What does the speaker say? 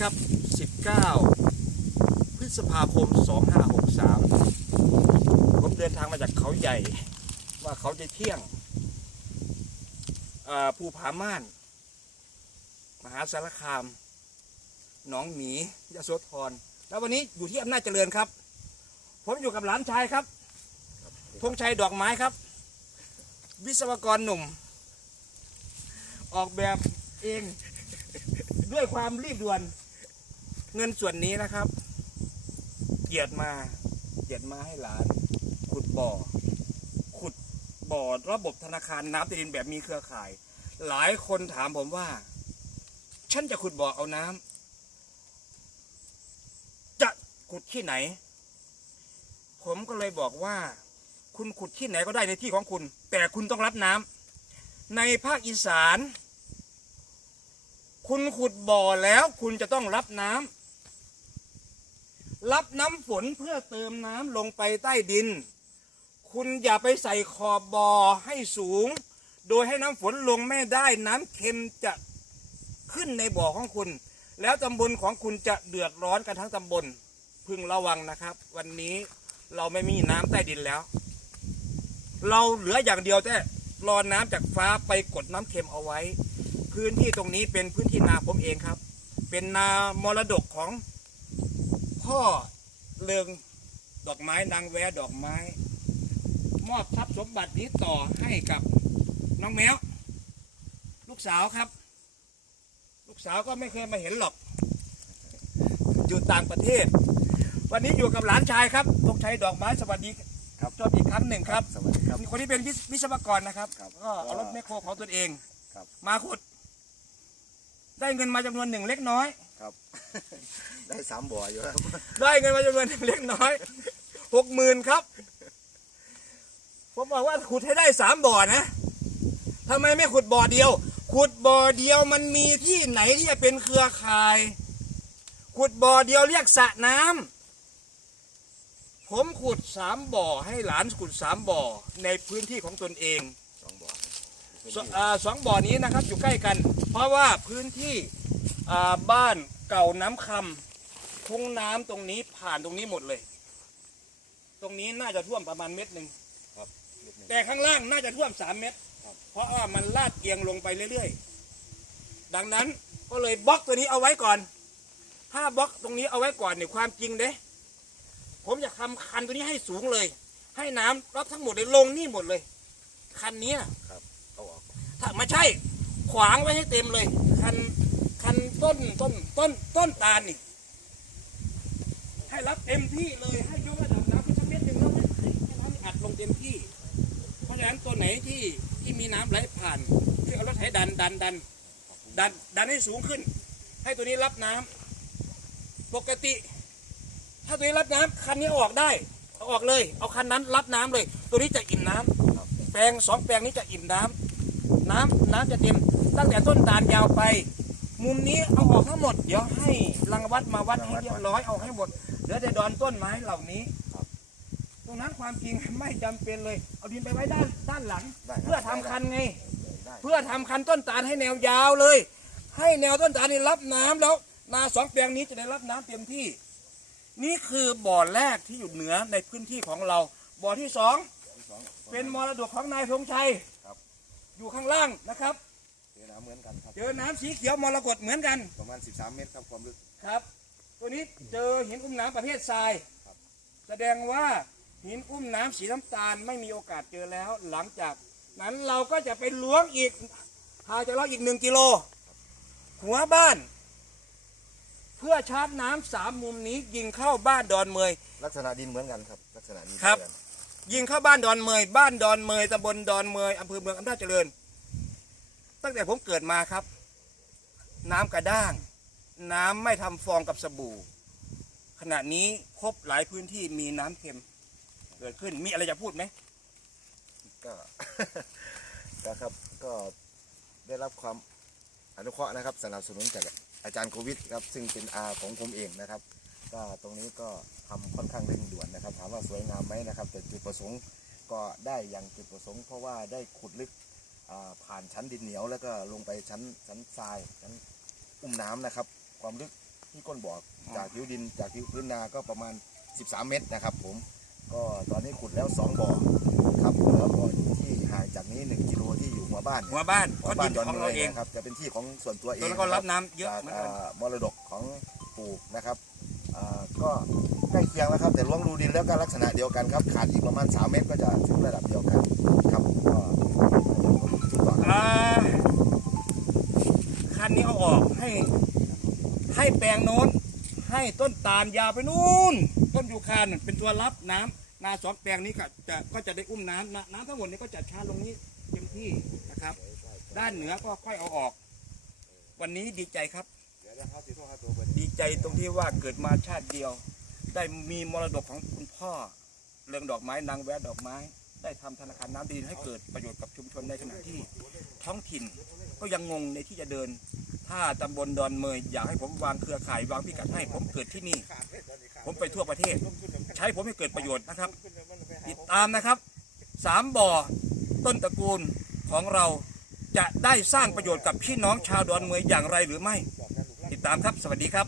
ครับ 19 พฤษภาคม 2563 ผมเดินทางมาจากเขาใหญ่ ว่าเขาจะเที่ยงภูผาม่าน มหาสารคาม หนองหมียะโสธร แล้ววันนี้อยู่ที่อำนาจเจริญครับ ผมอยู่กับหลานชายครับ ธงชัยดอกไม้ครับ วิศวกรหนุ่ม ออกแบบเองด้วยความรีบด่วน เงินส่วนนี้นะครับเหยียดมาเหยียดมาให้หลาน ขุดบ่อ ขุดบ่อระบบธนาคารน้ำใต้ดินแบบมีเครือข่าย หลายคนถามผมว่า ฉันจะขุดบ่อเอาน้ำจะขุดที่ไหน ผมก็เลยบอกว่า คุณขุดที่ไหนก็ได้ในที่ของคุณ แต่คุณต้องรับน้ำในภาคอีสานคุณขุดบ่อแล้วคุณจะต้องรับน้ำ รับน้ำฝนเพื่อเติมน้ำลงไปใต้ดิน คุณอย่าไปใส่ขอบบ่อให้สูง โดยให้น้ำฝนลงไม่ได้น้ำเค็มจะขึ้นในบ่อของคุณ แล้วตำบลของคุณจะเดือดร้อนกันทั้งตำบลพึงระวังนะครับ วันนี้เราไม่มีน้ำใต้ดินแล้ว เราเหลืออย่างเดียวแต่รอน้ำจากฟ้าไปกดน้ำเค็มเอาไว้ พื้นที่ตรงนี้เป็นพื้นที่นาผมเองครับ เป็นนามรดกของ พ่อเลืองดอกไม้นางแวดอกไม้ มอบทรัพย์สมบัตินี้ต่อให้กับน้องแมว ลูกสาวครับ ลูกสาวก็ไม่เคยมาเห็นหรอก อยู่ต่างประเทศ วันนี้อยู่กับหลานชายครับธงชัยดอกไม้สวัสดีครับจบอีกครั้งหนึ่งครับสวัสดีครับคนที่เป็นวิศวิศวกรนะครับครับก็เอารถแมคโครของตนเองครับมาขุด ได้เงินมาจำนวนหนึ่งเล็กน้อย ครับ ได้สามบ่ออยู่ครับ ได้เงินมาจำนวนหนึ่งเล็กน้อยหกหมื่นครับ ผมบอกว่าขุดให้ได้สามบ่อนะทำไมไม่ขุดบ่อเดียว ขุดบ่อเดียวมันมีที่ไหนที่จะเป็นเครือข่าย ขุดบ่อเดียวเรียกสระน้ำผมขุดสามบ่อให้หลานขุดสามบ่อในพื้นที่ของตนเองสองบ่อสอ่าสองบ่อนี้นะครับอยู่ใกล้กัน เพราะว่าพื้นที่อ่า บ้านเก่าน้ำคำทุ่งน้ำตรงนี้ผ่านตรงนี้หมดเลย ตรงนี้น่าจะท่วมประมาณเม็ดหนึ่งครับนิดหนึ่งแต่ข้างล่างน่าจะท่วมสามเม็ดครับเพราะว่ามันลาดเอียงลงไปเรื่อยๆ ดังนั้นก็เลยบล็อกตัวนี้เอาไว้ก่อน ถ้าบล็อกตรงนี้เอาไว้ก่อนเนี่ยความจริงเด้ผมจะทำคันตัวนี้ให้สูงเลย ให้น้ำรับทั้งหมดเลยลงนี่หมดเลย คันเนี้ยเอาออกถ้าไม่ใช่ ขวางไว้ให้เต็มเลย คันคัน ต้นต้นต้นต้นตาลนี่ ให้รับเต็มที่เลยให้ยกระดับน้ำสักเม็ดหนึ่งแล้วให้น้ำอัดลงเต็มที่ เพราะฉะนั้นตัวไหนที่ที่มีน้ำไหลผ่านคือเอารถไถดันดันดันดันดันให้สูงขึ้น ให้ตัวนี้รับน้ำปกติ ถ้าตัวนี้รับน้ำคันนี้ออกได้เอาออกเลย เอาคันนั้นรับน้ำเลย ตัวนี้จะอิ่มน้ำครับแปลงสองแปลงนี้จะอิ่มน้ำน้ำน้ำจะเต็มตั้งแต่ต้นตาลยาวไป มุมนี้เอาออกทั้งหมด เดี๋ยวให้รังวัดมาวัดให้เรียบร้อยเอาให้หมดเหลือแต่ดอนต้นไม้เหล่านี้ครับตรงนั้นความจริงไม่จำเป็นเลย เอาดินไปไว้ด้านด้านหลังได้ครับเพื่อทำคันไงได้เพื่อทำคันต้นตาลให้แนวยาวเลย ให้แนวต้นตาลนี่รับน้ำแล้ว นาสองแปลงนี้จะได้รับน้ำเต็มที่ นี่คือบ่อแรกที่อยู่เหนือในพื้นที่ของเรา บ่อที่สองที่สองเป็นมรดกของนายธงชัยครับอยู่ข้างล่างนะครับ เจอน้ำเหมือนกันครับเจอน้ำสีเขียวมรกตเหมือนกัน ประมาณ 13 เมตรครับความลึก ครับ ตัวนี้เจอหินอุ้มน้ำประเภททราย ครับ แสดงว่าหินอุ้มน้ำสีน้ำตาลไม่มีโอกาสเจอแล้ว หลังจากนั้นเราก็จะไปล้วงอีกหาจากเราอีกหนึ่งกิโล หัวบ้าน เพื่อชาร์จน้ำสามมุมนี้ยิงเข้าบ้านดอนเมย ลักษณะดินเหมือนกันครับ ลักษณะดินครับเหมือนกัน ยิงเข้าบ้านดอนเมย บ้านดอนเมยตำบลดอนเมยอำเภอเมืองอำนาจเจริญ ตั้งแต่ผมเกิดมาครับ น้ำกระด้าง น้ำไม่ทำฟองกับสบู่ ขณะนี้พบหลายพื้นที่มีน้ำเค็มเกิดขึ้นมีอะไรจะพูดไหมก็ ก็ครับก็ได้รับความอนุเคราะห์นะครับสนับสนุนจากอาจารย์โควิดครับซึ่งเป็นอาของผมเองนะครับ ก็ตรงนี้ก็ทำค่อนข้างเร่งด่วนนะครับ ถามว่าสวยงามไหมนะครับ แต่จุดประสงค์ก็ได้อย่างจุดประสงค์เพราะว่าได้ขุดลึก ผ่านชั้นดินเหนียวแล้วก็ลงไปชั้นชั้นทรายชั้นอุ้มน้ำนะครับ ความลึกที่ก้นบ่อจากผิวดินจากผิวพื้นนาก็ประมาณ 13 เมตรนะครับ ผมก็ตอนนี้ขุดแล้ว 2 บ่อครับแล้วบ่อที่ห่างจากนี้ 1กิโลที่อยู่หัวบ้านหัวบ้านหัก็วบ้าดินนดอนของเมเรายเองนะครับจะเป็นที่ของส่วนตัวเองแล้วก็รับนะคน้ำเยอะจากเหมือนกันอ่ามรดกของปู่นะครับอ่าก็ใกล้เคียงแล้วครับ แต่ล้วงรูดินแล้วก็ลักษณะเดียวกันครับขาดอีกประมาณ 3 เมตรก็จะถึงระดับเดียวกันครับก็จุดต่อ คันนี้เอาออกให้ ให้แปลงโน้น ให้ต้นตาลยาวไปนู่น ต้นยูคานั่นเป็นตัวรับน้ำนาสองแปลงนี้ก็จะก็จะได้อุ้มน้ำน้ำน้ำทั้งหมดนี้ก็จะชาลงนี้เต็มที่นะครับ ด้านเหนือก็ค่อยเอาออก วันนี้ดีใจครับ ดีใจตรงที่ว่าเกิดมาชาติเดียว ได้มีมรดกของคุณพ่อเรื่องดอกไม้นางแวะดอกไม้ ได้ทำธนาคารน้ำดีให้เกิดประโยชน์กับชุมชนในขณะที่ท้องถิ่นก็ยังงงในที่จะเดิน ถ้าตำบลดอนเมยอยากให้ผมวางเครือข่ายวางพิกัดให้ผมเกิดที่นี่ ผมไปทั่วประเทศ ใช้ผมให้เกิดประโยชน์นะครับ ติดตามนะครับสามบ่อต้นตระกูลของเราจะได้สร้างประโยชน์กับพี่น้องชาวดอนเมยอย่างไรหรือไม่ ติดตามครับ สวัสดีครับ